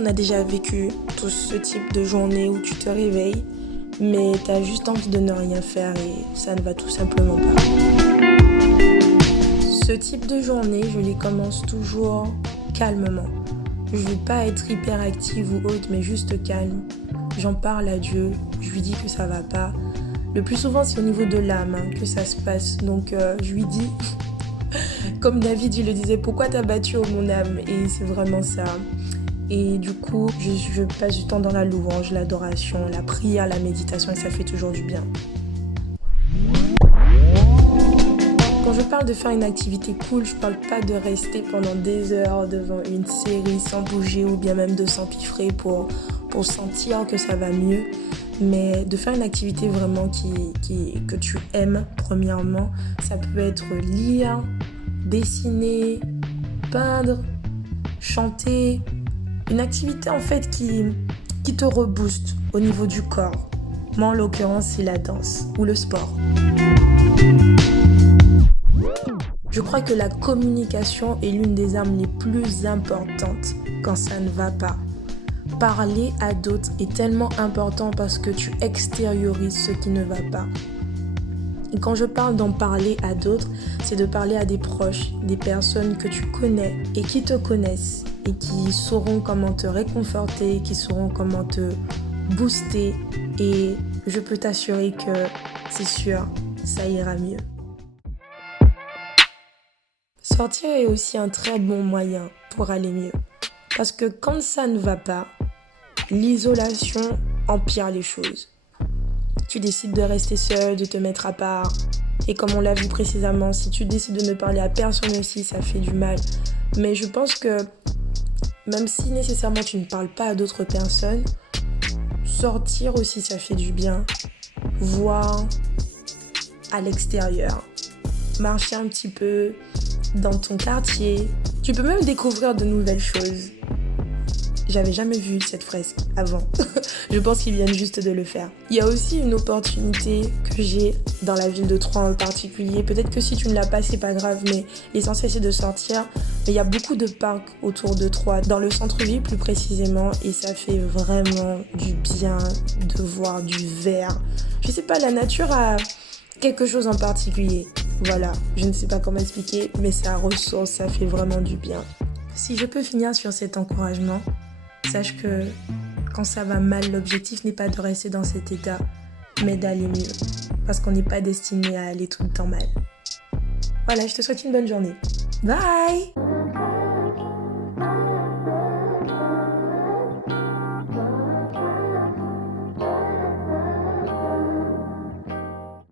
qu'on a déjà vécu tout ce type de journée où tu te réveilles, mais tu as juste envie de ne rien faire et ça ne va tout simplement pas. Ce type de journée, je les commence toujours calmement. Je ne veux pas être hyperactive ou autre, mais juste calme. J'en parle à Dieu, je lui dis que ça va pas. Le plus souvent, c'est au niveau de l'âme que ça se passe. Donc, je lui dis, comme David, il le disait, pourquoi t'as battu ô mon âme? Et c'est vraiment ça. Et du coup, je passe du temps dans la louange, l'adoration, la prière, la méditation, et ça fait toujours du bien. Quand je parle de faire une activité cool, je parle pas de rester pendant des heures devant une série sans bouger ou bien même de s'empiffrer pour sentir que ça va mieux. Mais de faire une activité vraiment que tu aimes, premièrement, ça peut être lire, dessiner, peindre, chanter. Une activité en fait qui te rebooste au niveau du corps. Moi en l'occurrence, c'est la danse ou le sport. Je crois que la communication est l'une des armes les plus importantes quand ça ne va pas. Parler à d'autres est tellement important parce que tu extériorises ce qui ne va pas. Et quand je parle d'en parler à d'autres, c'est de parler à des proches, des personnes que tu connais et qui te connaissent et qui sauront comment te réconforter, qui sauront comment te booster. Et je peux t'assurer que c'est sûr, ça ira mieux. Sortir est aussi un très bon moyen pour aller mieux. Parce que quand ça ne va pas, l'isolation empire les choses. Tu décides de rester seul, de te mettre à part. Et comme on l'a vu précédemment, si tu décides de ne parler à personne aussi, ça fait du mal. Mais je pense que même si nécessairement tu ne parles pas à d'autres personnes, sortir aussi ça fait du bien. Voir à l'extérieur. Marcher un petit peu dans ton quartier. Tu peux même découvrir de nouvelles choses. J'avais jamais vu cette fresque avant. Je pense qu'ils viennent juste de le faire. Il y a aussi une opportunité que j'ai dans la ville de Troyes en particulier. Peut-être que si tu ne l'as pas, c'est pas grave, mais l'essentiel c'est de sortir. Mais il y a beaucoup de parcs autour de Troyes, dans le centre-ville plus précisément, et ça fait vraiment du bien de voir du vert. Je sais pas, la nature a quelque chose en particulier. Voilà, je ne sais pas comment expliquer, mais ça ressource, ça fait vraiment du bien. Si je peux finir sur cet encouragement, sache que quand ça va mal, l'objectif n'est pas de rester dans cet état, mais d'aller mieux. Parce qu'on n'est pas destiné à aller tout le temps mal. Voilà, je te souhaite une bonne journée. Bye!